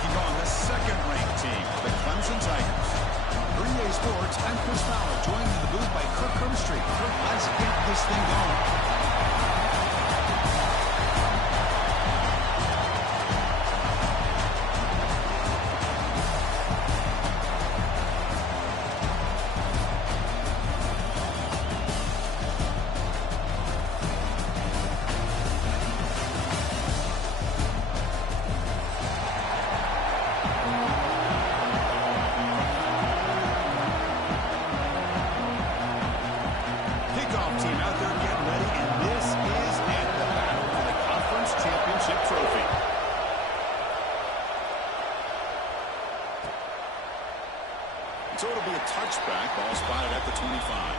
Taking on the second-ranked team, the Clemson Tigers. 3A Sports, I'm Chris Fowler, joined in the booth by Kirk Herbstreit. Kirk, let's get this thing going. So it'll be a touchback, ball spotted at the 25.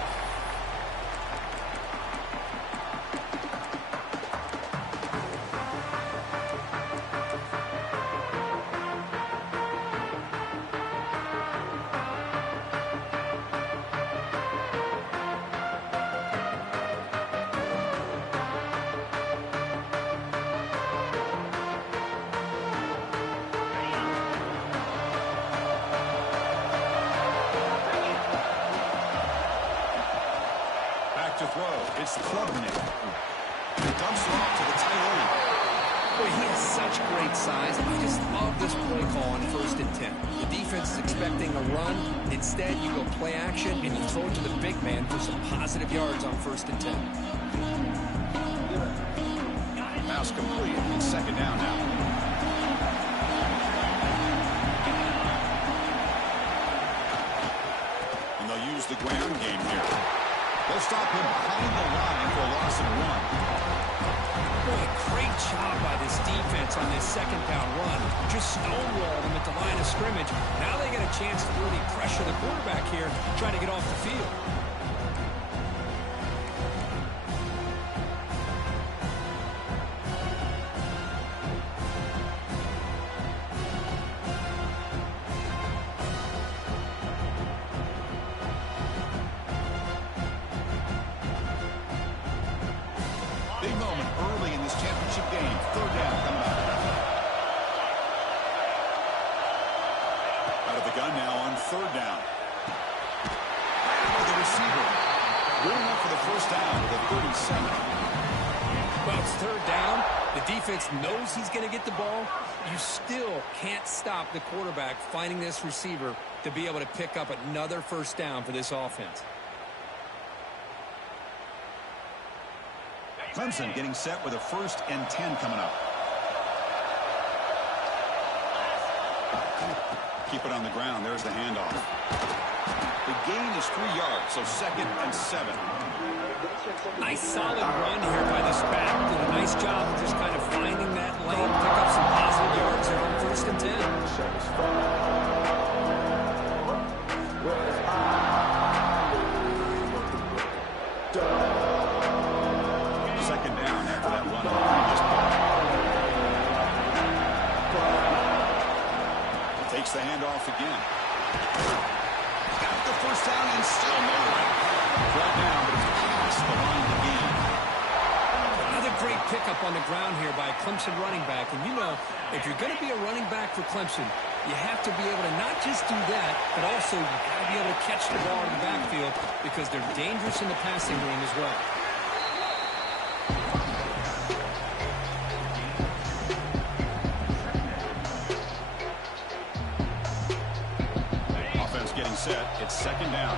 To throw. It's Klubnik. He dumps it off to the tight end. Boy, he has such great size. I just love this play call on 1st and 10. The defense is expecting a run. Instead, you go play action and you throw it to the big man for some positive yards on 1st and 10. Pass complete. It's 2nd down now. And they'll use the ground game here. They'll stop him behind the line for a loss of 1. Boy, great job by this defense on this 2nd down run. Just stonewalled him at the line of scrimmage. Now they get a chance to really pressure the quarterback here, trying to get off the field. Big moment early in this championship game. 3rd down coming up. Out of the gun now on 3rd down. The receiver. Good enough for the 1st down to the 37. Well, it's 3rd down. The defense knows he's going to get the ball. You still can't stop the quarterback finding this receiver to be able to pick up another 1st down for this offense. Clemson getting set with a 1st and 10 coming up. Keep it on the ground. There's the handoff. The gain is 3 yards, so 2nd and 7. Nice solid run here by this back. Did a nice job of just kind of finding that lane, pick up some positive yards here on 1st and 10. Takes the handoff again. Got the 1st down and still moving. Right now, but it's past the line of the game. Another great pickup on the ground here by a Clemson running back. And you know, if you're going to be a running back for Clemson, you have to be able to not just do that, but also you got to be able to catch the ball in the backfield because they're dangerous in the passing game as well. Getting set. It's 2nd down.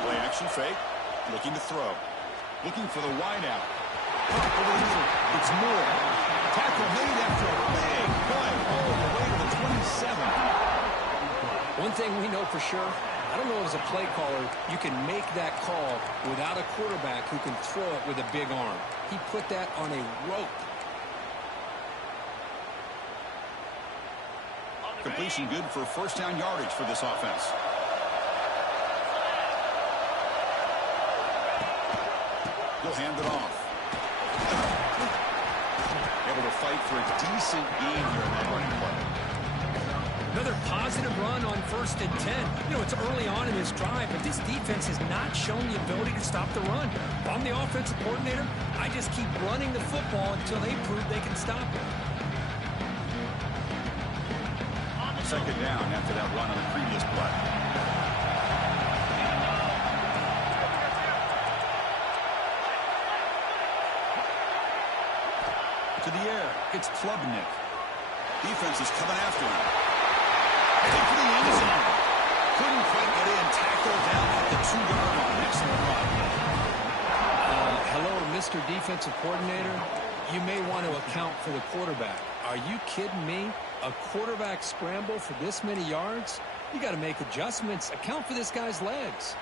Play action fake. Looking to throw. Looking for the wide out. Up over the middle. It's Moore. Tackle made after a big play all the way to the 27. One thing we know for sure, I don't know as a play caller, you can make that call without a quarterback who can throw it with a big arm. He put that on a rope. Completion good for 1st down yardage for this offense. He'll hand it off. Able to fight for a decent gain here in that running play. Another positive run on 1st and 10. You know, it's early on in this drive, but this defense has not shown the ability to stop the run. If I'm the offensive coordinator, I just keep running the football until they prove they can stop it. Second down after that run on the previous play. To the air, it's Klubnik. Defense is coming after him. Into the end zone. Couldn't quite get in. Tackle down at the 2-yard line. Excellent run. Hello, Mr. Defensive Coordinator. You may want to account for the quarterback. Are you kidding me? A quarterback scramble for this many yards? You got to make adjustments. Account for this guy's legs.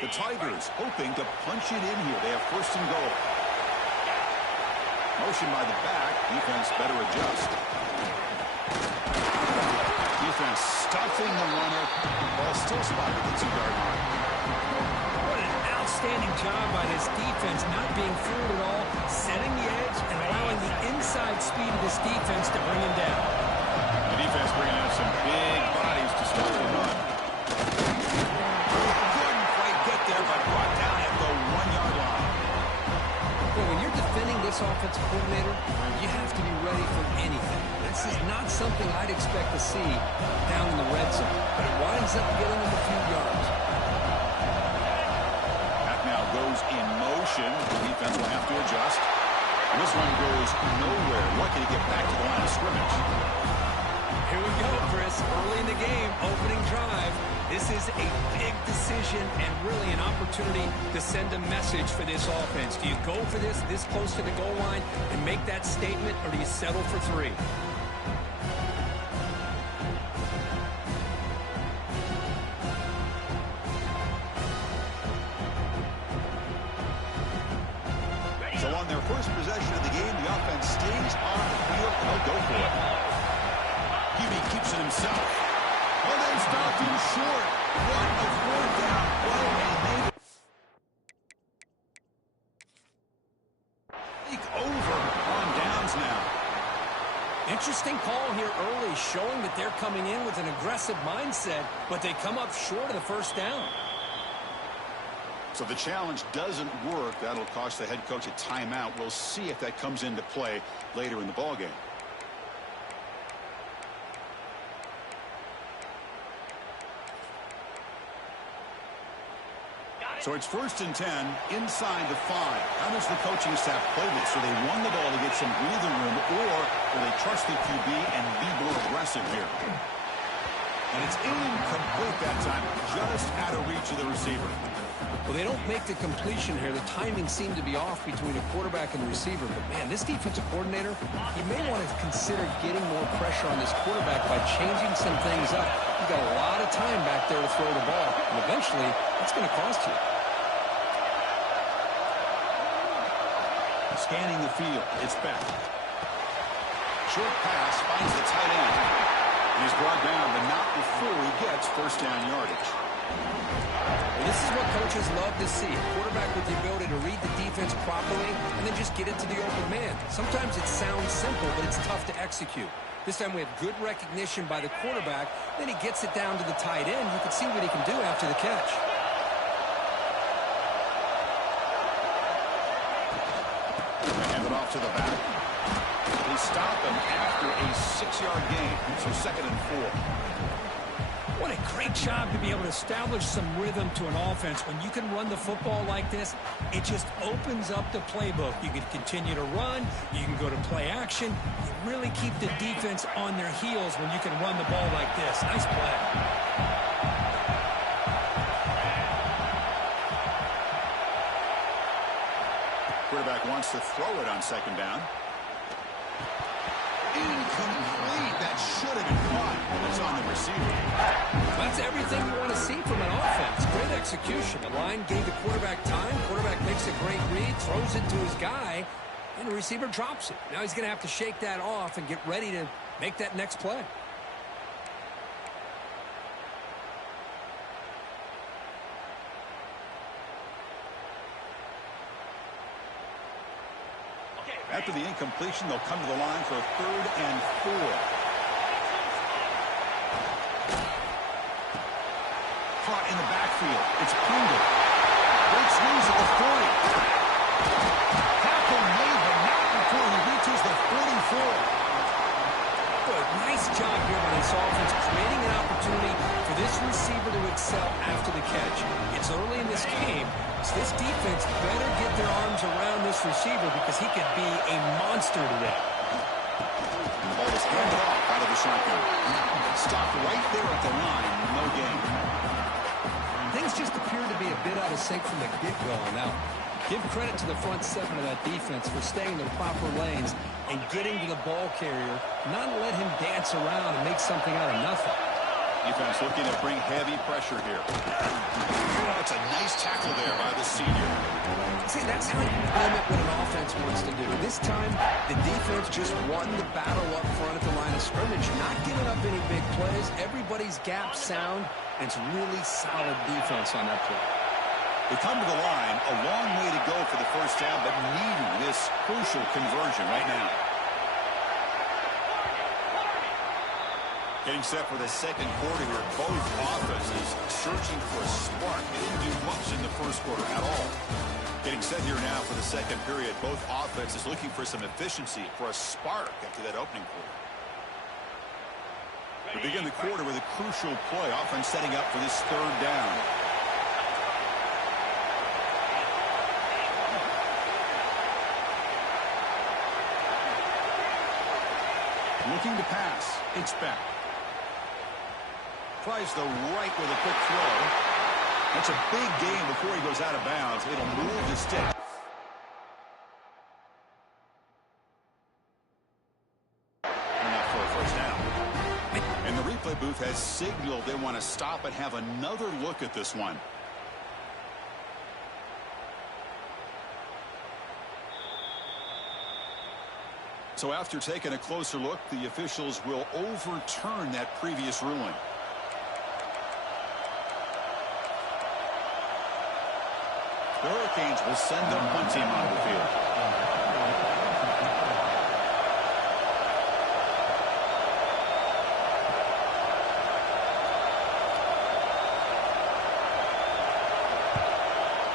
The Tigers hoping to punch it in here. They have 1st and goal. Motion by the back. Defense better adjust. Defense stuffing the runner. Ball still spotted at the 2-yard line. What an outstanding job by this defense, not being fooled at all, setting the edge and allowing the inside speed of this defense to bring him down. The defense bringing out some big bodies to stop the run. Couldn't quite get there, but brought down at the 1-yard line. Well, when you're defending this offensive coordinator, you have to be ready for anything. This is not something I'd expect to see down in the red zone, but it winds up getting him a few yards. That now goes in motion. The defense will have to adjust. And this one goes nowhere. Lucky to get back to the line of scrimmage. Here we go, Chris. Early in the game, opening drive. This is a big decision and really an opportunity to send a message for this offense. Do you go for this close to the goal line and make that statement, or do you settle for 3? So on their first possession of the game, the offense stays on the field, and they'll go for it. Hubie keeps it himself. Oh, they stopped him short. What a 4th down play, and they take over on downs now. Interesting call here early, showing that they're coming in with an aggressive mindset, but they come up short of the 1st down. So the challenge doesn't work. That'll cost the head coach a timeout. We'll see if that comes into play later in the ballgame. So it's 1st and 10 inside the 5. How does the coaching staff play this? So they won the ball to get some breathing room, or will they trust the QB and be more aggressive here? And it's incomplete that time, just out of reach of the receiver. Well, they don't make the completion here. The timing seemed to be off between the quarterback and the receiver. But, man, this defensive coordinator, he may want to consider getting more pressure on this quarterback by changing some things up. You've got a lot of time back there to throw the ball, and eventually it's going to cost you. Scanning the field, it's Beck. Short pass finds the tight end. He's brought down, but not before he gets 1st down yardage. Well, this is what coaches love to see. A quarterback with the ability to read the defense properly and then just get it to the open man. Sometimes it sounds simple, but it's tough to execute. This time we have good recognition by the quarterback. Then he gets it down to the tight end. You can see what he can do after the catch. Hand it off to the back. They stop him after a 6-yard gain. So 2nd and 4. What a great job to be able to establish some rhythm to an offense. When you can run the football like this, it just opens up the playbook. You can continue to run. You can go to play action. You really keep the defense on their heels when you can run the ball like this. Nice play. Quarterback wants to throw it on 2nd down. Incomplete. That should have been caught. It's on the receiver. That's everything you want to see from an offense. Great execution. The line gave the quarterback time. Quarterback makes a great read, throws it to his guy, and the receiver drops it. Now he's going to have to shake that off and get ready to make that next play. After the incompletion, they'll come to the line for a 3rd and 4. Caught in the backfield. It's Pringle. Breaks loose at the 40. Tackle made, but not before he reaches the 44. Good. Nice job here by this offense, creating an opportunity for this receiver to excel after the catch. It's early in this game, so this defense better get their arms around this receiver because he could be a monster today. And the ball is handed off out of the shotgun. Stopped right there at the line. No gain. Things just appear to be a bit out of sync from the get-go. Now, give credit to the front 7 of that defense for staying in the proper lanes and getting to the ball carrier, not let him dance around and make something out of nothing. Defense looking to bring heavy pressure here. That's a nice tackle there by the senior. See, that's how you limit what an offense wants to do. This time, the defense just won the battle up front at the line of scrimmage, not giving up any big plays. Everybody's gap sound, and it's really solid defense on that play. They come to the line, a long way to go for the first down, but needing this crucial conversion right now. Getting set for the second quarter here. Both offenses searching for a spark. They didn't do much in the first quarter at all. Getting set here now for the second period. Both offenses looking for some efficiency, for a spark after that opening quarter. We begin the quarter with a crucial play. Offense setting up for this 3rd down. Looking to pass. It's back. Tries the right with a quick throw. That's a big gain before he goes out of bounds. It'll move the stick. Enough for a first down. And the replay booth has signaled they want to stop and have another look at this one. So after taking a closer look, the officials will overturn that previous ruling. The Hurricanes will send their punt team onto the field.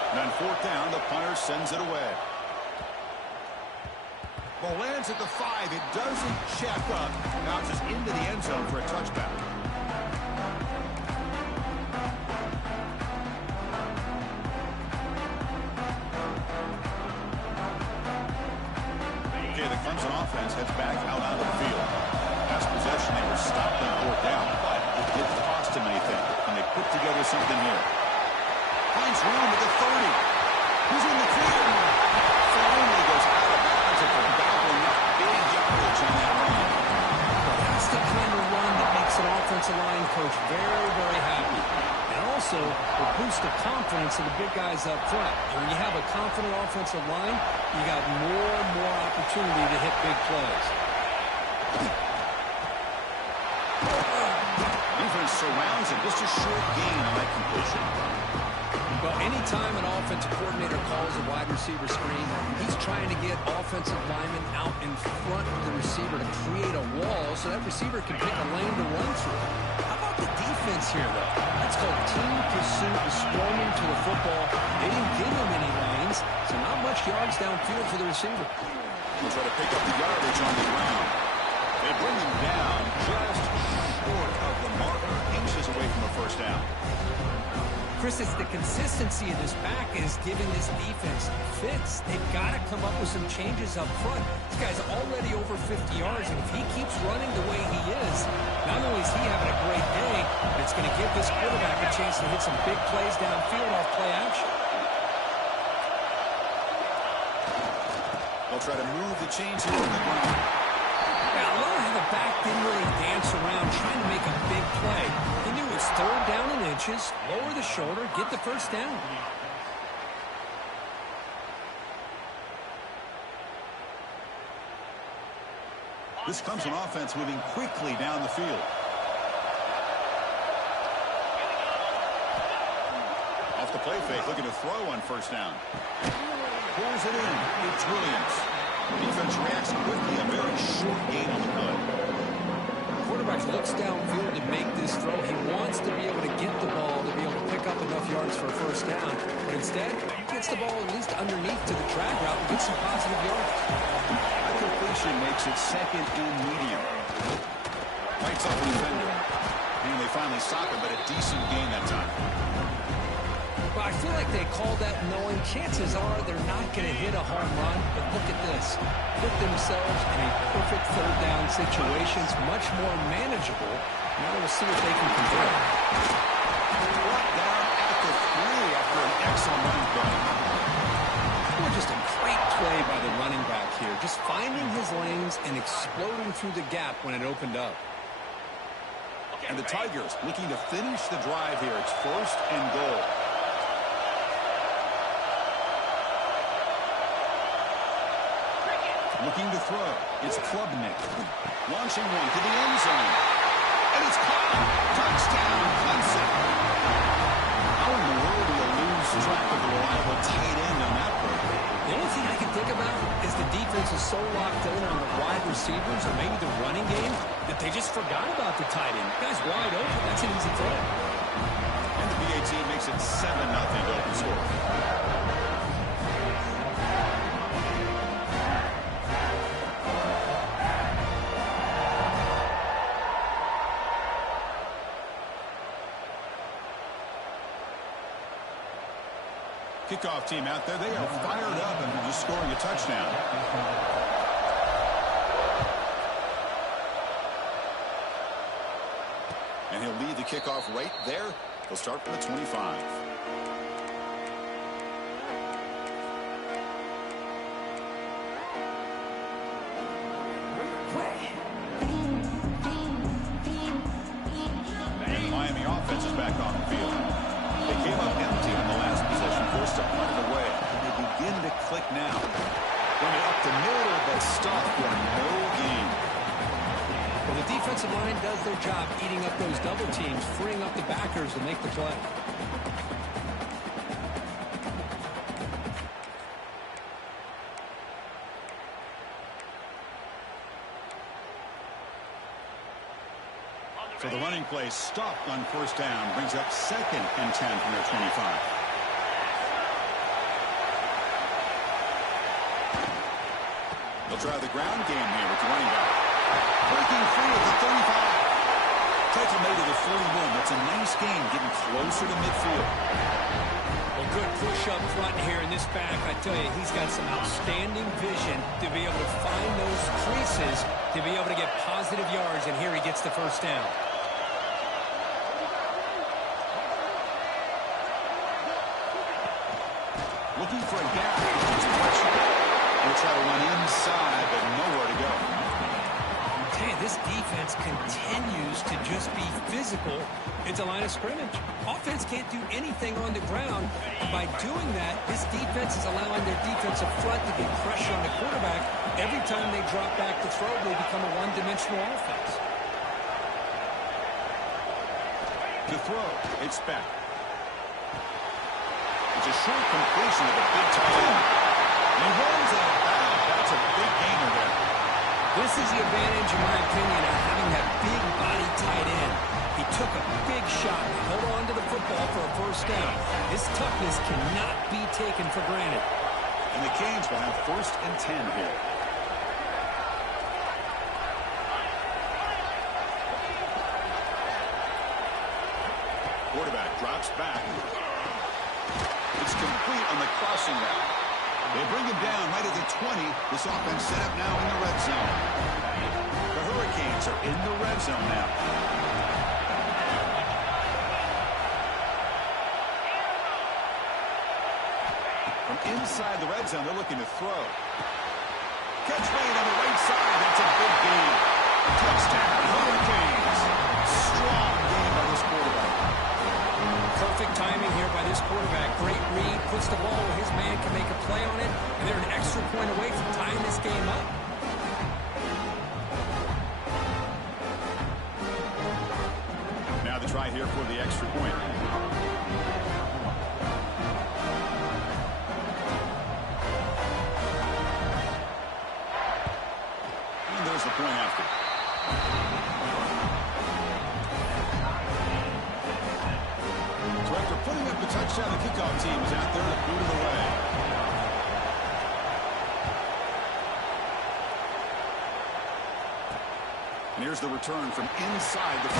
And on 4th down, the punter sends it away. Ball lands at the 5. It doesn't check up. Bounces into the end zone for a touchback. Okay, the Clemson offense heads back out onto the field. Last possession, they were stopped on 4th down, but it didn't cost them anything. And they put together something here. Finds room at the 30. Who's in the clear? Finally goes out of bounds after gobbling up big yardage on that run. Well, that's the kind of run that makes an offensive line coach very, very happy. And also will boost the confidence of the big guys up front. And when you have a confident offensive line, you got more and more opportunity to hit big plays. Defense surrounds him. Just a short gain on that completion. Well, anytime an offensive coordinator calls a wide receiver screen, he's trying to get offensive linemen out in front of the receiver to create a wall so that receiver can pick a lane to run through. How about the defense here, though? That's called team pursuit and storming to the football. They didn't give him any lanes, so not much yards downfield for the receiver. We'll try to pick up the yardage on the ground. They bring him down just short of the marker, inches away from a first down. Chris, it's the consistency of this back is giving this defense fits. They've got to come up with some changes up front. This guy's already over 50 yards, and if he keeps running the way he is, not only is he having a great day, but it's going to give this quarterback a chance to hit some big plays downfield off play action. They'll try to move the chains here on the ground. Now, a lot of the back didn't really dance around trying to make a big play. He knew it was 3rd down in inches, lower the shoulder, get the first down. This Clemson offense moving quickly down the field. Off the play fake, looking to throw on first down. Pulls it in. It's Williams. Defense reacts quickly. A very short gain on the play. Quarterback looks downfield to make this throw. He wants to be able to get the ball to be able to pick up enough yards for a first down. But instead, he gets the ball at least underneath to the drag route and gets some positive yards. That completion makes it second and medium. Fights off the defender. And they finally stop it, but a decent gain that time. Well, I feel like they called that knowing chances are they're not going to hit a home run. But look at this. Put themselves in a perfect third down situation. It's much more manageable. Now we'll see if they can convert. Brought down at the 3 after an excellent running play. Well, just a great play by the running back here. Just finding his lanes and exploding through the gap when it opened up. And the Tigers looking to finish the drive here. It's first and goal. Looking to throw. It's Klubnik. Launching one to the end zone. And it's caught. Touchdown, Clemson. How in the world do you lose track of the reliable tight end on that play? The only thing I can think about is the defense is so locked in on the wide receivers or maybe the running game that they just forgot about the tight end. The guy's wide open. That's an easy throw. And the BAT makes it 7-0 to open score. Kickoff team out there. They are fired up and just scoring a touchdown. And he'll lead the kickoff right there. He'll start from the 25. And the Miami offense is back on the field. They came up empty on the last possession, forced to punt it away. And they begin to click now. Running up the middle, but stopped for no gain. Well, the defensive line does their job eating up those double teams, freeing up the backers to make the play. So the running play stopped on first down, brings up 2nd and 10 from their 25. They'll try the ground game here with the running back. Breaking free at the 35. Tackle made to the 41. That's a nice gain, getting closer to midfield. Well, good push up front here in this back. I tell you, he's got some outstanding vision to be able to find those creases, to be able to get positive yards, and here he gets the first down. Looking for a gap. We'll try to run inside, but nowhere to go. Hey, this defense continues to just be physical at the line of scrimmage. Offense can't do anything on the ground. By doing that, this defense is allowing their defensive front to get pressure on the quarterback. Every time they drop back to throw, they become a one-dimensional offense. To throw, it's back. It's a short completion of a big tight end. He runs out of bounds. That's a big gainer there. This is the advantage, in my opinion, of having that big body tight end. He took a big shot, held on to the football for a first down. His toughness cannot be taken for granted. And the Canes will have 1st and 10 here. Quarterback drops back. It's complete on the crossing route. They bring him down right at the 20. This offense set up now in the red zone. The Hurricanes are in the red zone now. From inside the red zone, they're looking to throw. Catch made on the right side. That's a big gain. Touchdown, Hurricanes. Strong game by this quarterback. Perfect timing here by this quarterback. Great read, puts the ball where his man can make a play on it, and they're an extra point away from tying this game up. Now the try here for the extra point. team is out there to boot it away. And here's the return from inside the 5.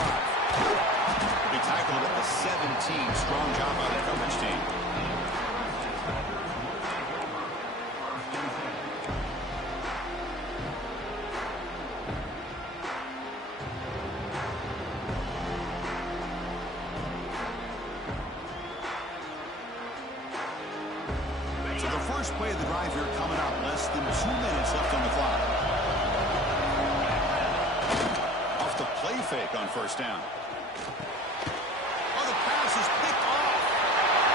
He tackled at the 17. Strong job by the coverage team. So the first play of the drive here coming up. Less than 2 minutes left on the clock. Off the play fake on first down. Oh, the pass is picked off.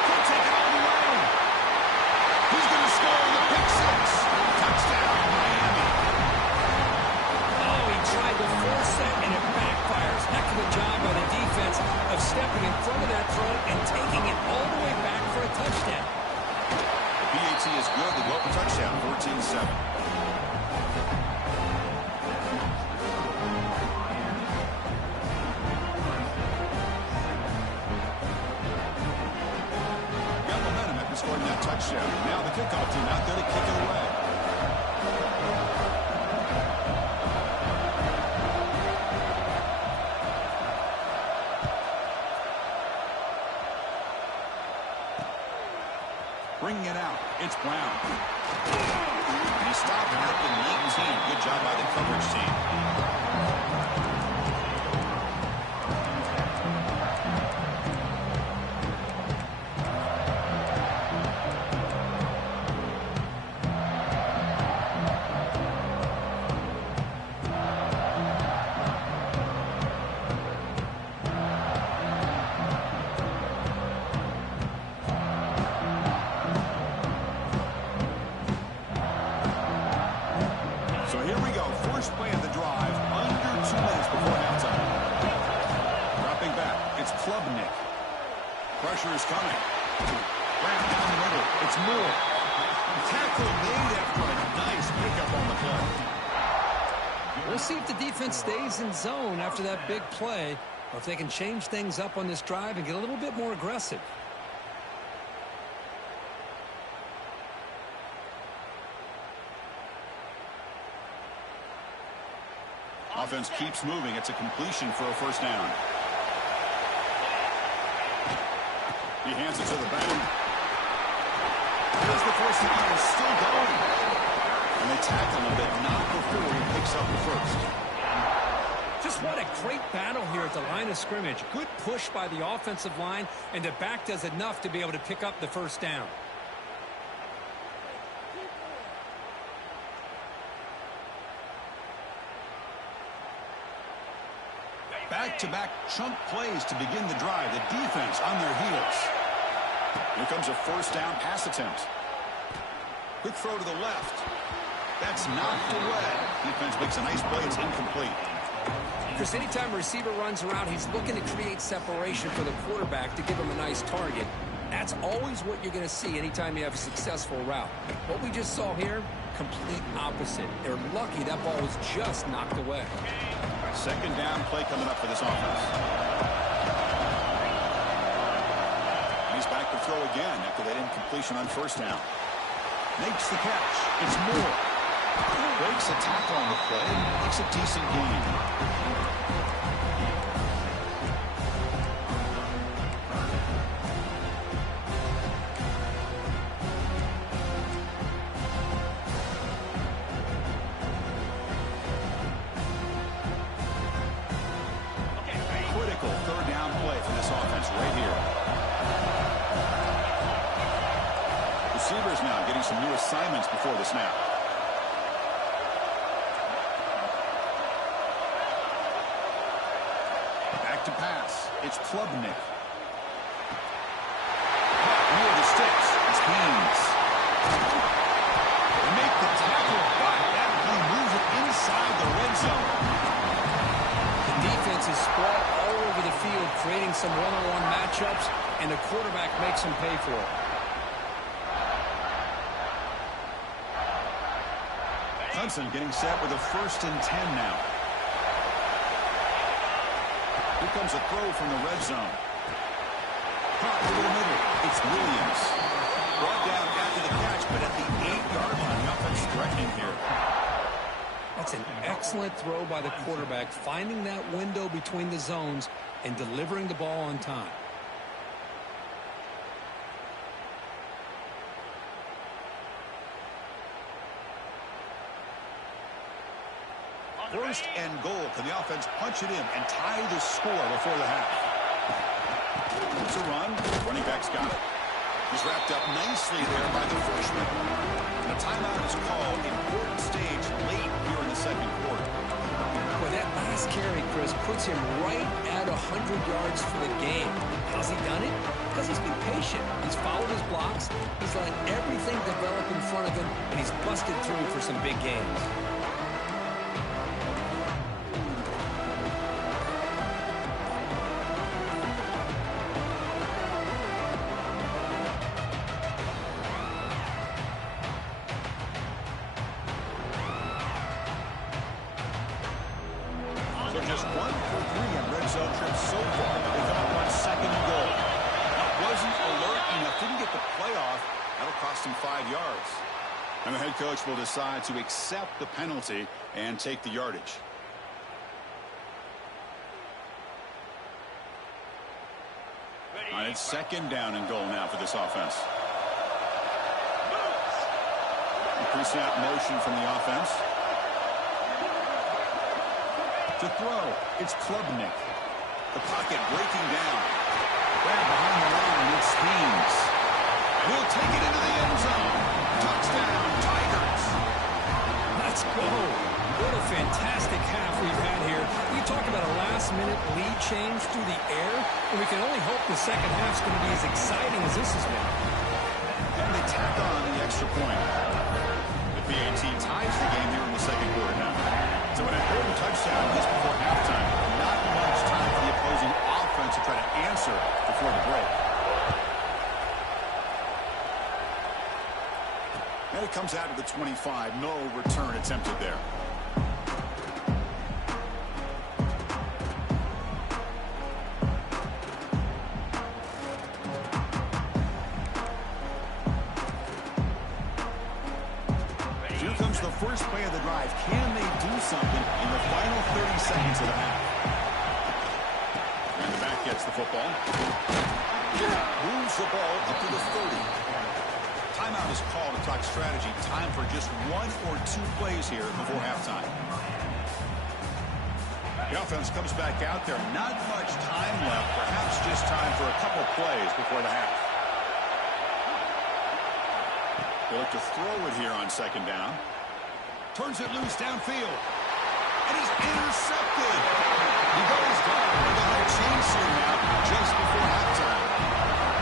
He'll take it all the way. He's going to score the pick 6. Touchdown, Miami. Oh, he tried to force that, and it backfires. Heck of a job by the defense of stepping in front of that throw and taking it all the way back for a touchdown. PAT is good. They go up a touchdown, 14-7. Got momentum after scoring that touchdown. Now the kickoff team out there to kick it away. Bringing it out. It's Brown. And he stopped at the 18. Good job by the coverage team. So here we go. First play of the drive. Under 2 minutes before halftime. Dropping back. It's Klubnik. Pressure is coming. Brown down the middle. It's Moore. Tackle made after a nice pickup on the play. We'll see if the defense stays in zone after that big play, or if they can change things up on this drive and get a little bit more aggressive. Offense keeps moving. It's a completion for a first down. He hands it to the back. As the first down is still going. And they tackle him, but not before he picks up the first. Just what a great battle here at the line of scrimmage. Good push by the offensive line, and the back does enough to be able to pick up the first down. Back-to-back chunk plays to begin the drive. The defense on their heels. Here comes a first down pass attempt. Quick throw to the left. That's knocked away. Defense makes a nice play. It's incomplete. Chris, anytime a receiver runs around, he's looking to create separation for the quarterback to give him a nice target. That's always what you're going to see anytime you have a successful route. What we just saw here, complete opposite. They're lucky that ball was just knocked away. Second down play coming up for this offense. He's back to throw again after that incompletion on first down. Makes the catch. It's Moore. Breaks a tackle on the play. Makes a decent gain. Third down play for this offense right here. Receivers now getting some new assignments before the snap. Back to pass. It's Klubnik. Near the sticks. It's Haynes. They make the tackle, but that play moves it inside the red zone. The defense is spread all over the field, creating some one-on-one matchups, and the quarterback makes them pay for it. Hudson getting set with a 1st and 10 now. Here comes a throw from the red zone. Caught over the middle. It's Williams. Brought down after the catch, but at the 8-yard line, the offense threatening here. That's an excellent throw by the quarterback, finding that window between the zones and delivering the ball on time. First and goal. Can the offense punch it in and tie the score before the half? It's a run. Running back's got it. He's wrapped up nicely there by the freshman. A timeout is called. Important stage late here in the second quarter. Well, that last carry, Chris, puts him right at 100 yards for the game. How's he done it? Because he's been patient. He's followed his blocks. He's let everything develop in front of him, and he's busted through for some big games. Just 1 for 3 on red zone trips so far. They come up on second and goal. Wasn't alert enough. Didn't get the playoff. That'll cost him 5 yards. And the head coach will decide to accept the penalty and take the yardage. All right, it's second down and goal now for this offense. Increasing out motion from the offense. To throw, it's Klubnik. The pocket breaking down. Grab behind the line with Steams. He'll take it into the end zone. Touchdown, Tigers. Let's go. What a fantastic half we've had here. We talk about a last-minute lead change through the air, and we can only hope the second half's going to be as exciting as this has been. And they tack on the extra point. The PAT ties the game here in the second quarter now. So an important touchdown just before halftime. Not much time for the opposing offense to try to answer before the break. And it comes out of the 25. No return attempted there. Here comes the first play of the drive. Can they do something in the final 30 seconds of the half? And the back gets the football. Moves the ball up to the 30. Timeout is called to talk strategy. Time for just 1 or 2 plays here before halftime. The offense comes back out there. Not much time left. Perhaps just time for a couple plays before the half. They look to throw it here on second down. Turns it loose downfield. And he's intercepted. He goes down. They're going to change here now just before halftime.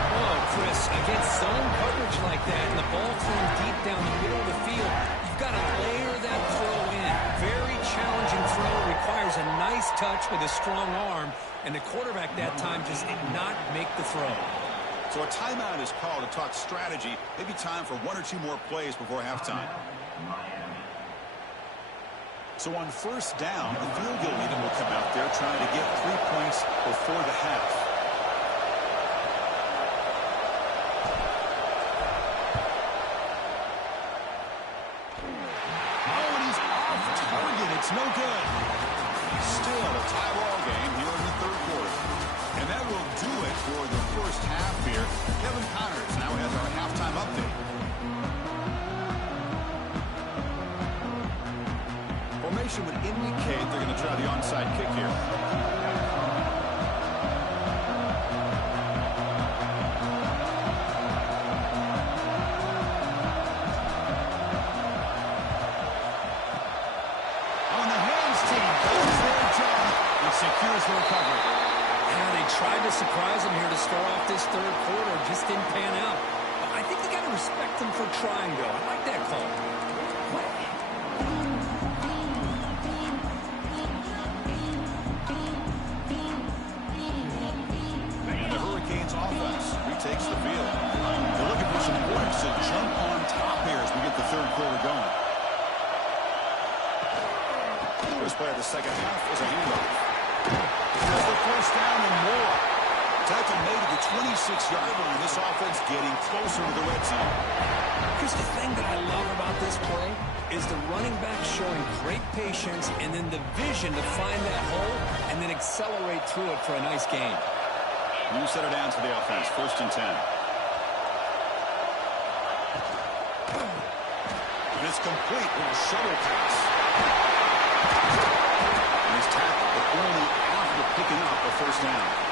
Oh, Chris, against zone coverage like that and the ball thrown deep down the middle of the field, you've got to layer that throw in. Very challenging throw. Requires a nice touch with a strong arm. And the quarterback that time just did not make the throw. So a timeout is called to talk strategy. Maybe time for 1 or 2 more plays before halftime. So on first down, the field goal unit will come out there trying to get 3 points before the half. Oh, and he's off target. It's no good. Still a tie ball game here in the third quarter. And that will do it for the first half here. Kevin Connors now has our halftime update. Formation would indicate they're going to try the onside kick here. On the hands team, goes their job and secures the recovery. Yeah, they tried to surprise him here to start off this third quarter. Just didn't pan out. I think they got to respect him for trying, though. I like that call. And the Hurricanes offense retakes the field. They're looking for some points to jump on top here as we get the third quarter going. First play of the second half is a handoff. There's the first down and more. Tackle made at the 26-yard line. This offense getting closer to the red zone. Here's the thing that I love about this play is the running back showing great patience and then the vision to find that hole and then accelerate through it for a nice gain. You set it down to the offense. 1st and 10. And it's complete with a shuttle pass. And he's tackled, but only after picking up a 1st down.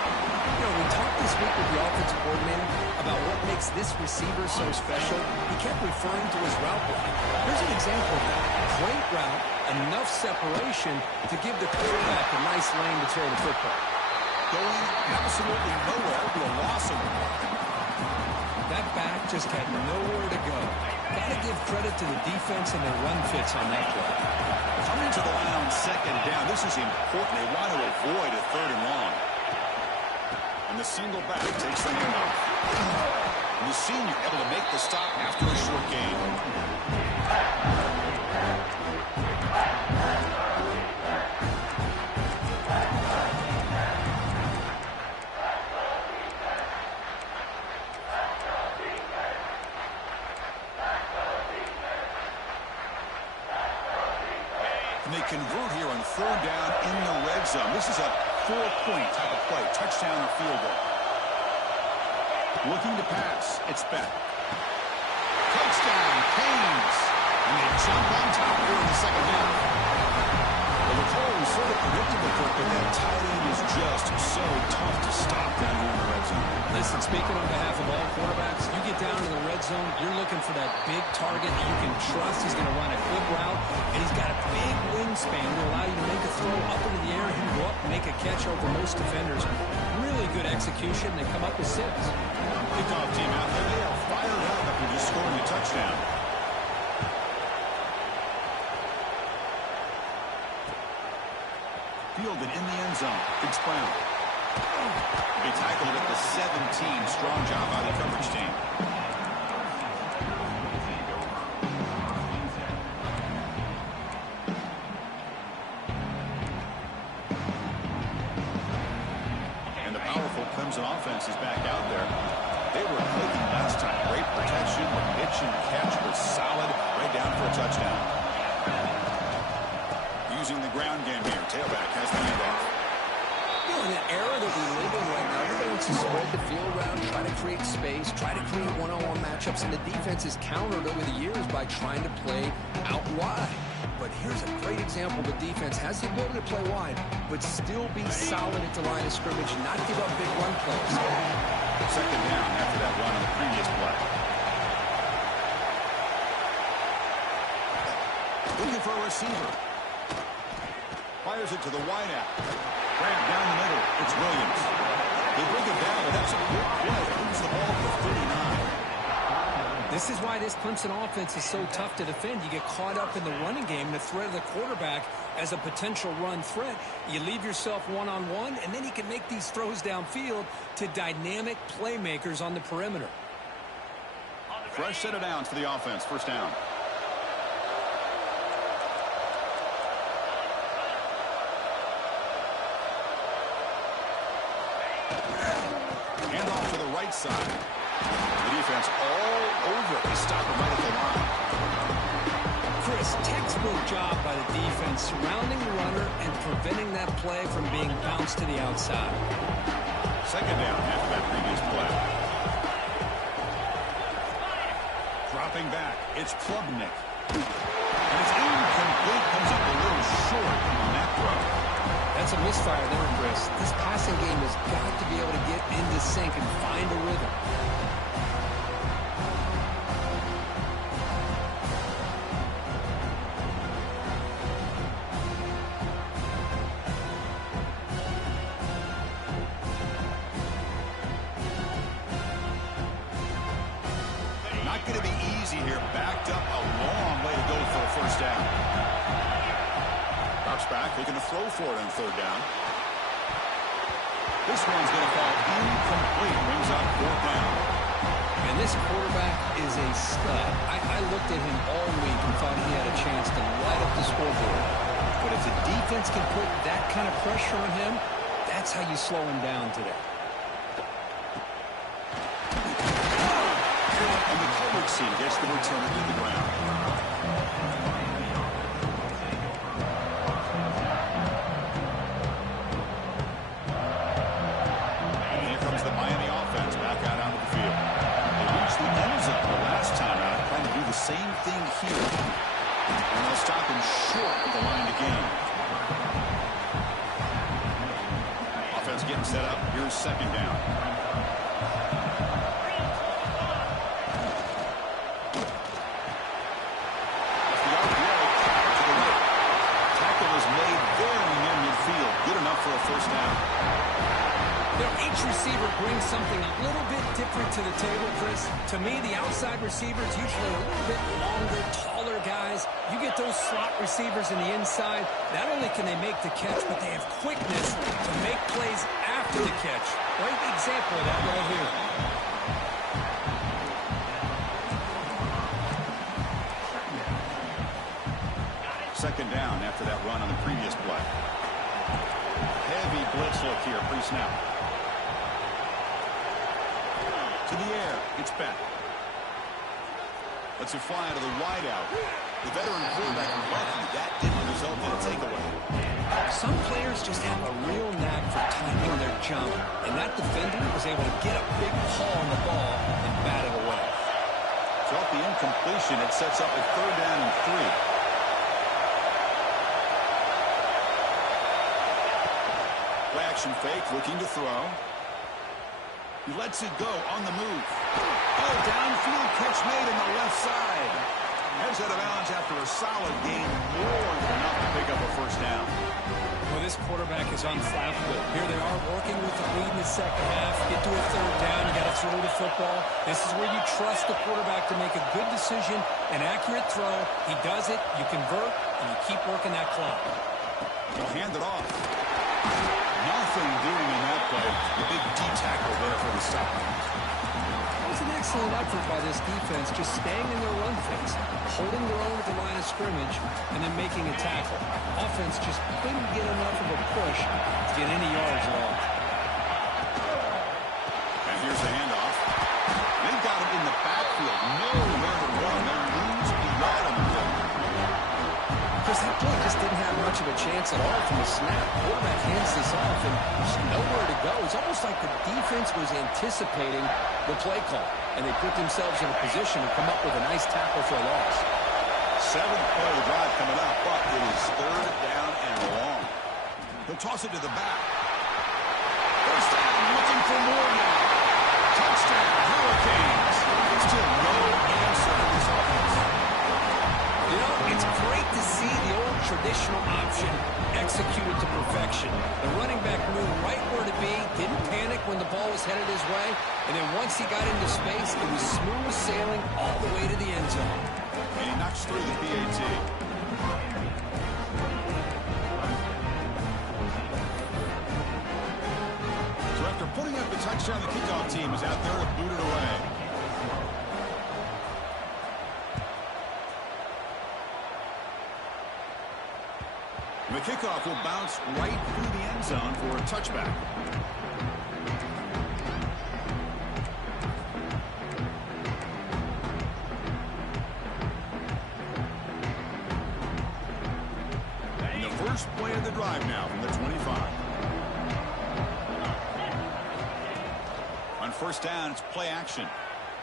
You know, we talked this week with the offensive coordinator about what makes this receiver so special. He kept referring to his route running. Here's an example of that. Great route, enough separation to give the quarterback a nice lane to throw the football. Going absolutely nowhere to a loss of the ball. That back just had nowhere to go. Got to give credit to the defense and their run fits on that play. Coming to the line on 2nd down. This is important. They want to avoid a 3rd and long. And the single back takes the handoff. And the senior able to make the stop after a short gain. And they convert here on 3rd down in the red zone. This is a 4-point type of play, touchdown or field goal. Looking to pass, it's Beck. Touchdown, Canes. And they jump on top here in the 2nd half. Well, the call was sort of predictable, but that tight end is just so tough to stop down here in the red zone. Listen, speaking on behalf of all quarterbacks, you get down to the red zone, you're looking for that big target that you can trust. He's going to run a good route, and he's got a big wingspan to allow you to make a throw up into the air. He can go up and make a catch over most defenders. Really good execution. They come up with 6. Kickoff team out there. They are fired up after just scoring a touchdown. Fielded in the end zone. It's Brown. He tackled at the 17. Strong job by the coverage team. And the powerful Clemson offense is back out there. They were clicking last time. Great protection. The pitch and catch was solid. Right down for a touchdown. Using the ground game here. Tailback has the handoff. You know, in that era that we live in right now, everybody wants to spread the field around, try to create space, try to create one-on-one matchups, and the defense is countered over the years by trying to play out wide. But here's a great example. The defense has the ability to play wide, but still be solid at the line of scrimmage, not give up big run plays. 2nd down after that run on the previous play. Looking for a receiver. Fires it to the wideout. Grab down the middle. It's Williams. They bring it down, but that's a good play. Moves the ball to 39. This is why this Clemson offense is so tough to defend. You get caught up in the running game and the threat of the quarterback as a potential run threat. You leave yourself one-on-one, and then you can make these throws downfield to dynamic playmakers on the perimeter. Fresh set of downs for the offense. 1st down. Handoff to the right side. The defense all over. They stop him right at the line. Chris, textbook job by the defense surrounding the runner and preventing that play from being bounced to the outside. 2nd down after that previous play. Dropping back. It's Klubnik. And it's incomplete. Comes up a little short on that throw. That's a misfire there, Chris. This passing game has got to be able to get into sync and find a rhythm. Not going to be easy here. Backed up a long way to go for a 1st down. Drops back, looking to throw for it on 3rd down. This one's going to fall incomplete. Brings up 4th down. And this quarterback is a stud. I looked at him all week and thought he had a chance to light up the scoreboard. But if the defense can put that kind of pressure on him, that's how you slow him down today. And the coverage team gets the return to the ground. And here comes the Miami offense back out onto the field. They reached the end zone the last time out, trying to do the same thing here. And they'll stop him short of the line to gain. Offense getting set up. Here's second down. For a first down. You know, each receiver brings something a little bit different to the table, Chris. To me, the outside receivers, usually a little bit longer, taller guys. You get those slot receivers in the inside. Not only can they make the catch, but they have quickness to make plays after the catch. Great example of that right here. Second down after that run on the previous play. Heavy blitz look here, pre-snap. To the air, it's back. Lets it fly to the wideout. The veteran quarterback lucky that didn't result in a takeaway. Some players just have a real knack for timing their jump, and that defender was able to get a big paw on the ball and bat it away. So off the incompletion, it sets up a third down and 3. Action fake, looking to throw. He lets it go on the move. Oh, downfield catch made in the left side. Heads out of bounds after a solid gain, more than enough to pick up a first down. Well, this quarterback is unflappable. Here they are working with the lead in the second half. Get to a third down, you got to throw the football. This is where you trust the quarterback to make a good decision, an accurate throw. He does it, you convert, and you keep working that clock. He'll hand it off. Nothing doing in that play. The big D tackle there for the stop. That was an excellent effort by this defense, just staying in their run phase, holding their own at the line of scrimmage, and then making a tackle. Offense just couldn't get enough of a push to get any yards at all. And here's the handoff. They've got him in the backfield. Nowhere to run. They lose the yard on the field. Because that play just didn't have much of a chance at all from the snap. Quarterback hands this off, and there's nowhere to go. It's almost like the defense was anticipating the play call, and they put themselves in a position to come up with a nice tackle for a loss. Seventh play of the drive coming up, but it is third down and long. He'll toss it to the back. First down, looking for more now. Touchdown, Hurricanes. Still no answer for this offense. You know, it's great to see the old traditional option executed to perfection. The running back knew right where to be, didn't panic when the ball was headed his way, and then once he got into space, it was smooth sailing all the way to the end zone. And he knocks through the PAT. So after putting up the touchdown, the kickoff team is out there to boot it away. The kickoff will bounce right through the end zone for a touchback. And the first play of the drive now from the 25. On first down, it's play action.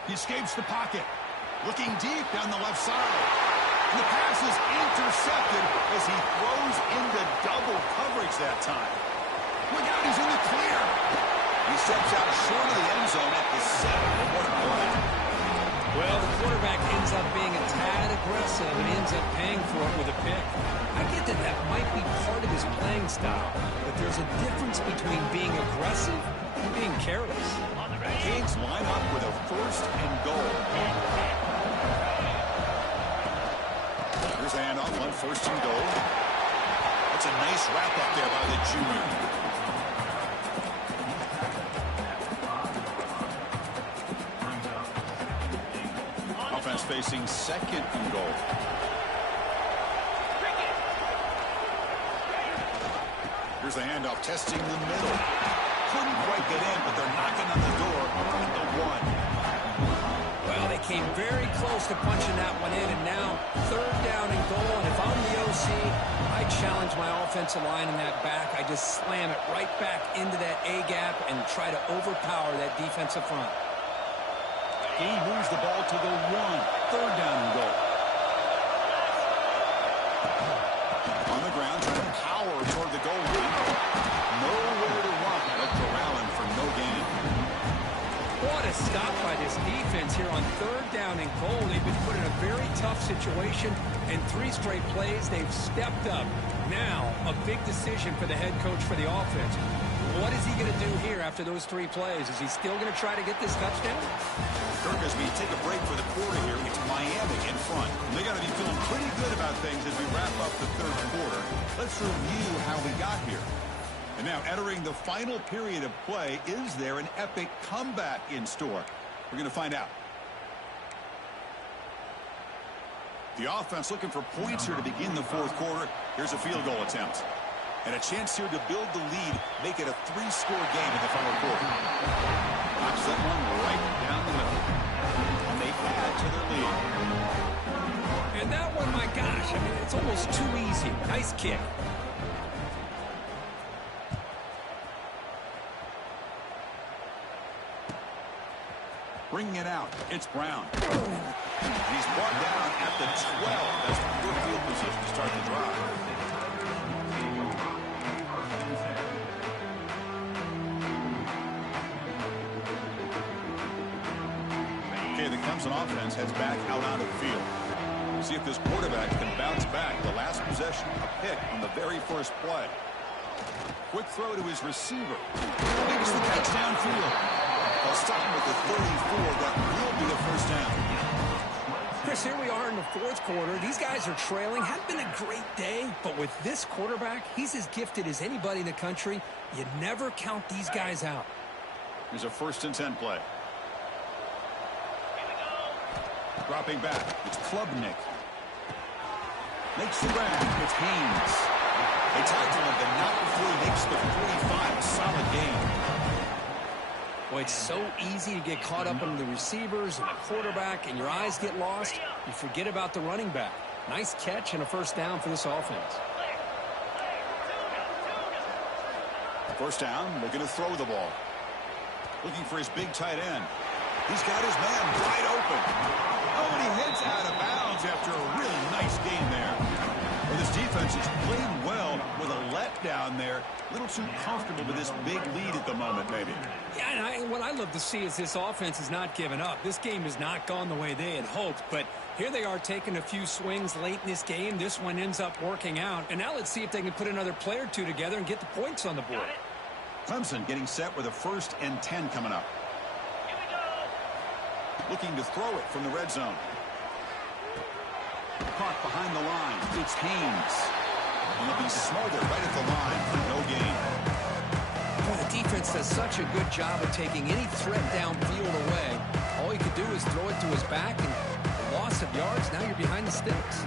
He escapes the pocket. Looking deep down the left side. And the pass is intercepted as he throws into double coverage that time. Look out, he's in the clear. He steps out short of the end zone at the 7. What a play. Well, the quarterback ends up being a tad aggressive and ends up paying for it with a pick. I get that that might be part of his playing style, but there's a difference between being aggressive and being careless. Canes line up with a first and goal. Here's the handoff on first and goal. That's a nice wrap-up there by the junior. Offense facing second and goal. Here's the handoff, testing the middle. Couldn't quite get in, but they're knocking on the door at the 1. Well, they they came very close to punching that one in, and now third down and goal. And if I'm the OC, I challenge my offensive line in that back. I just slam it right back into that A-gap and try to overpower that defensive front. He moves the ball to the 1. Third down and goal. On the ground, trying to power toward the goal line. Nowhere to run. But corralling for no gain. What a stop by this defense here on third down and goal. They've been put in a very tough situation, and 3 straight plays, they've stepped up. Now, a big decision for the head coach for the offense. What is he going to do here after those 3 plays? Is he still going to try to get this touchdown? Kirk, as we take a break for the quarter here, it's Miami in front. And they got to be feeling pretty good about things as we wrap up the third quarter. Let's review how we got here. And now entering the final period of play, is there an epic comeback in store? We're going to find out. The offense looking for points here to begin the fourth quarter. Here's a field goal attempt. And a chance here to build the lead, make it a 3-score game in the final quarter. Knocks that one right down the middle. And they add to their lead. And that one, my gosh, I mean, it's almost too easy. Nice kick. Bringing it out, it's Brown. And he's brought down at the 12. That's good field position to start the drive. Okay, the Clemson offense heads back out on the field. We'll see if this quarterback can bounce back. The last possession, a pick on the very first play. Quick throw to his receiver. Makes the catch downfield. They'll stop him with the 34. That will be a first down. Chris, here we are in the fourth quarter. These guys are trailing. Hadn't been a great day, but with this quarterback, he's as gifted as anybody in the country. You never count these guys out. Here's a 1st and 10 play. Dropping back, it's Klubnik. Makes the grab, it's Haynes. They tackle him, but not before he makes the 45. A solid game. Boy, it's so easy to get caught up in the receivers and the quarterback, and your eyes get lost. You forget about the running back. Nice catch and a first down for this offense. First down, looking to throw the ball. Looking for his big tight end. He's got his man wide open. Oh, and he heads out of bounds after a really nice game there. Well, this defense has played well with a letdown there. A little too comfortable with this big lead at the moment, maybe. Yeah, and what I love to see is this offense has not given up. This game has not gone the way they had hoped, but here they are taking a few swings late in this game. This one ends up working out, and now let's see if they can put another play or 2 together and get the points on the board. Clemson getting set with a 1st and 10 coming up. Looking to throw it from the red zone. Caught behind the line. It's Haynes. And he'll be smothered right at the line for no gain. Boy, the defense does such a good job of taking any threat downfield away. All you could do is throw it to his back, and the loss of yards, now you're behind the sticks.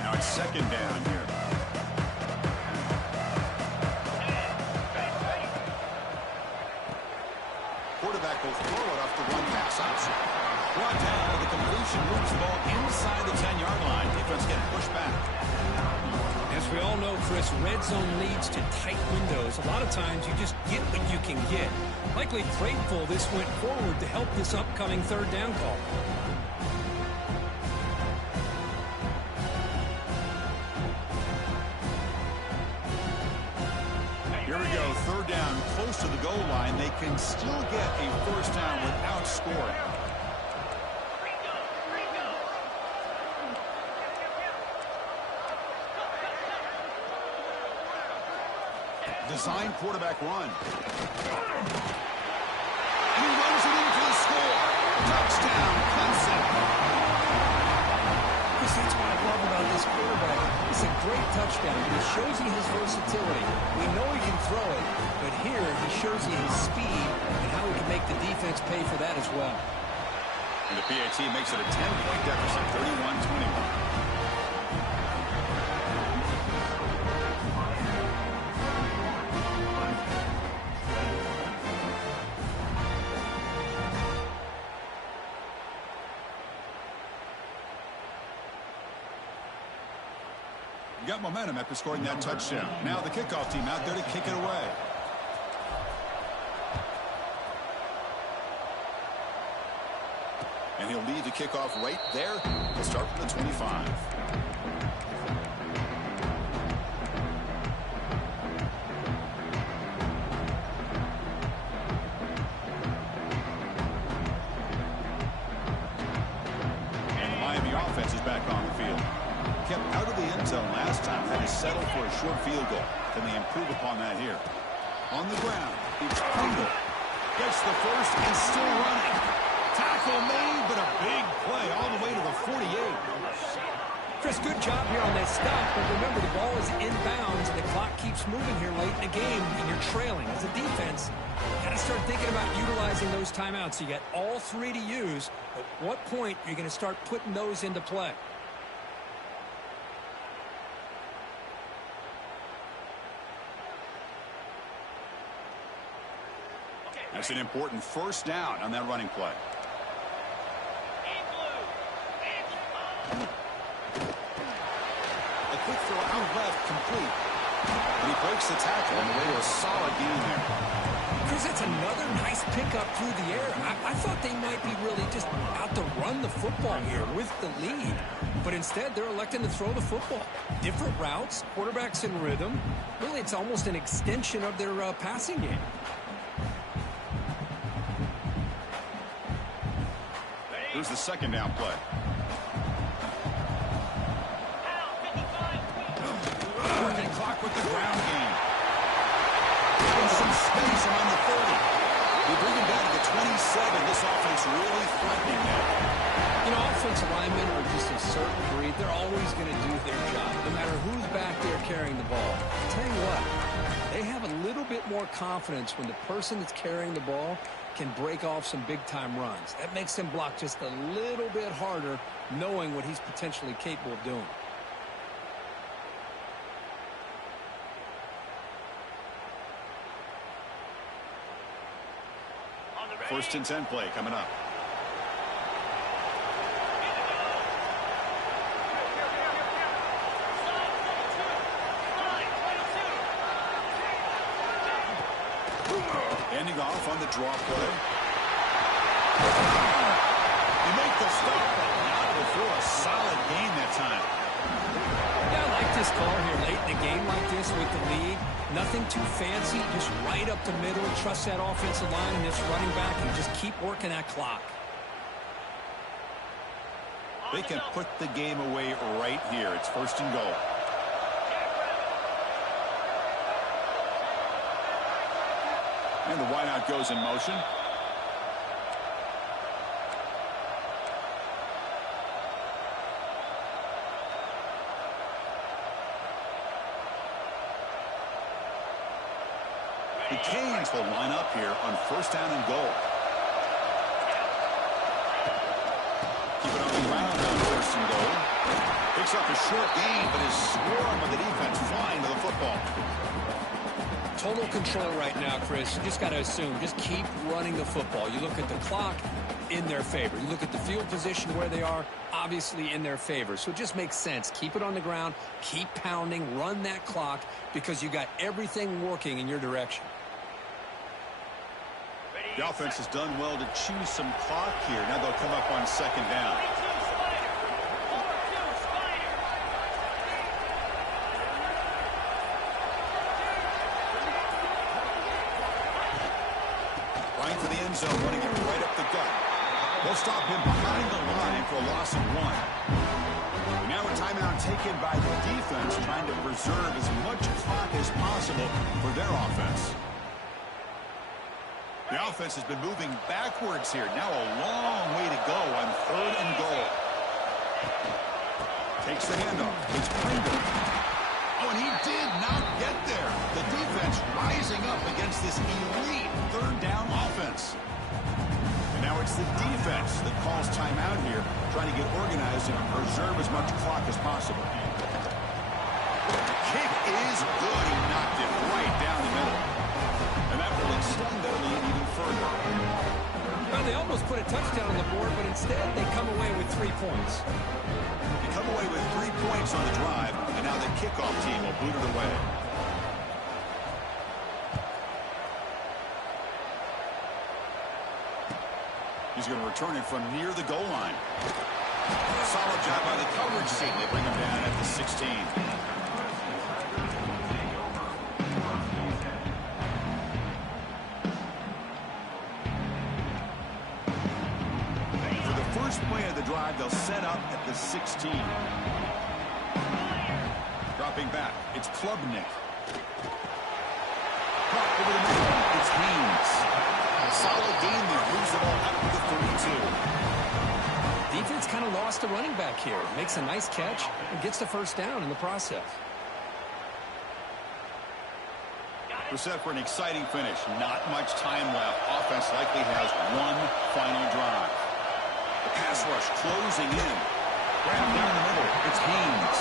Now it's 2nd down here. Quarterback will throw it off the one pass option. Brought down with the completion, moves the ball inside the 10-yard line. Defense getting pushed back. As we all know, Chris, red zone leads to tight windows. A lot of times you just get what you can get. Likely grateful this went forward to help this upcoming third down call. Here we go, third down, close to the goal line. They can still get a first down without scoring. Design quarterback run. And he runs it in for the score. Touchdown, Clemson. Chris, that's what I love about this quarterback. It's a great touchdown. It shows you his versatility. We know he can throw it, but here he shows you his speed and how he can make the defense pay for that as well. And the PAT makes it a 10-point deficit, 31-21. Got momentum after scoring that touchdown. Now the kickoff team out there to kick it away. And he'll lead the kickoff right there. He'll start from the 25. And the Miami offense is back on the field. Kept out of the end zone last time. Had to settle for a short field goal. Can they improve upon that here? On the ground, it's Pringle. Gets the first and still running. Tackle made, but a big play all the way to the 48. Chris, good job here on that stop, but remember the ball is inbounds and the clock keeps moving here late in the game and you're trailing. As a defense, you got to start thinking about utilizing those timeouts. You got all three to use. At what point are you going to start putting those into play? That's an important first down on that running play. A quick throw out left, complete. And he breaks the tackle on the way to a solid gain there. Chris, that's another nice pickup through the air. I thought they might be really just out to run the football here with the lead. But instead, they're electing to throw the football. Different routes, quarterbacks in rhythm. Really, it's almost an extension of their passing game. Here's the second down play. Working clock with the ground game. Getting some space around the 30. They bring him down to the 27. This offense really threatening now. You know, offensive linemen are just a certain breed. They're always going to do their job, no matter who's back there carrying the ball. I'll tell you what, they have a little bit more confidence when the person that's carrying the ball can break off some big-time runs. That makes him block just a little bit harder, knowing what he's potentially capable of doing. First and 10 play coming up. Ending off on the draw play. You make the stop, but not before a solid gain that time. Yeah, I like this call here late in a game like this with the lead. Nothing too fancy, just right up the middle. Trust that offensive line and this running back and just keep working that clock. They can put the game away right here. It's first and goal. And the wideout goes in motion. The Canes will line up here on first down and goal. Keep it on the ground on first and goal. Picks up a short gain, but is swarmed by the defense flying to the football. Total control right now, Chris. You just got to assume. Just keep running the football. You look at the clock, in their favor. You look at the field position where they are, obviously in their favor. So it just makes sense. Keep it on the ground. Keep pounding. Run that clock because you got everything working in your direction. The offense has done well to choose some clock here. Now they'll come up on second down. Right to the end zone, running it right up the gut. They'll stop him behind the line for a loss of 1. And now a timeout taken by the defense, trying to preserve as much clock as possible for their offense. The offense has been moving backwards here. Now a long way to go on third and goal. Takes the handoff. It's Pringle. Oh, and he did not get there. The defense rising up against this elite third down offense. And now it's the defense that calls timeout here, trying to get organized and preserve as much clock as possible. The kick is good. He knocked it right down the middle. And that will extend their lead even further. Well, they almost put a touchdown on the board, but instead they come away with 3 3 points. They come away with 3 points on the drive, and now the kickoff team will boot it away. He's going to return it from near the goal line. Solid job by the coverage team. They bring him down at the 16. For the first play of the drive, they'll set up at the 16. Dropping back, it's Klubnik. Caught over the middle, it's Haynes. Solid gain there, moves the ball up to the 32. Defense kind of lost the running back here. Makes a nice catch and gets the first down in the process. We're set for an exciting finish. Not much time left. Offense likely has one final drive. The pass rush closing in. Grabbed down the middle. It's Haynes.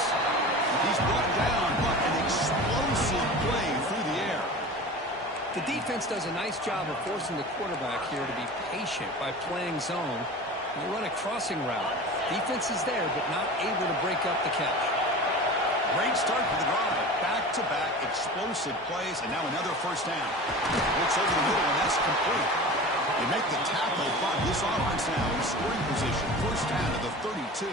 He's brought down, but an explosive play through the air. The defense does a nice job of forcing the quarterback here to be patient by playing zone. They run a crossing route. Defense is there, but not able to break up the catch. Great start for the drive. Back-to-back explosive plays, and now another first down. Looks over the middle, and that's complete. They make the tackle, but this offense now in scoring position. First down to the 32.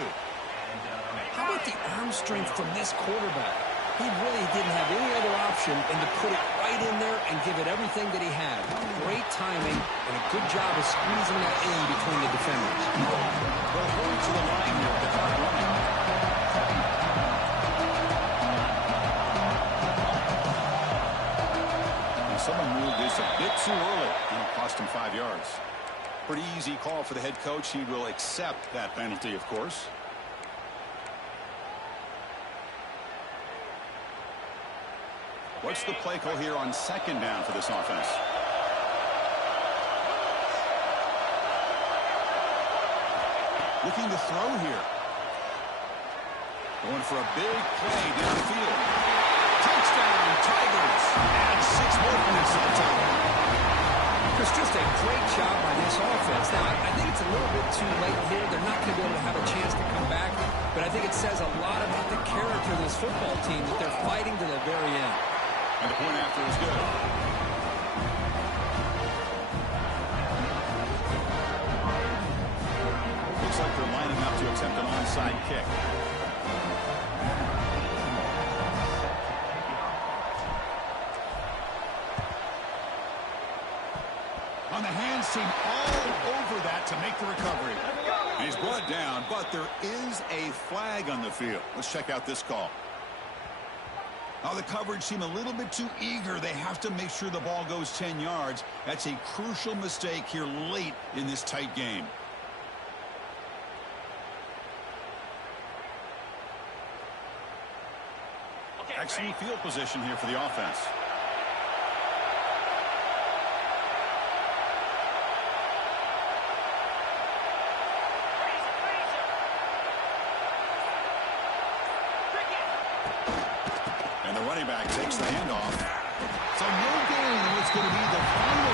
How about the arm strength from this quarterback? He really didn't have any other option than to put it right in there and give it everything that he had. Great timing and a good job of squeezing that in between the defenders. Well, going to the line here with the clock running. And someone moved this a bit too early, and it cost him 5 yards. Pretty easy call for the head coach. He will accept that penalty, of course. What's the play call here on second down for this offense? Looking to throw here. Going for a big play downfield. Touchdown, Tigers. And 6 more points to the total. It's just a great job by this offense. Now, I think it's a little bit too late here. They're not going to be able to have a chance to come back. But I think it says a lot about the character of this football team that they're fighting to the very end. And the point after is good. Looks like they're lining up to attempt an onside kick. On the hands team all over that to make the recovery. And he's brought down, but there is a flag on the field. Let's check out this call. Now the coverage seem a little bit too eager. They have to make sure the ball goes 10 yards. That's a crucial mistake here late in this tight game. Excellent field position here for the offense. And the running back takes the handoff. So no gain on what's going to be the final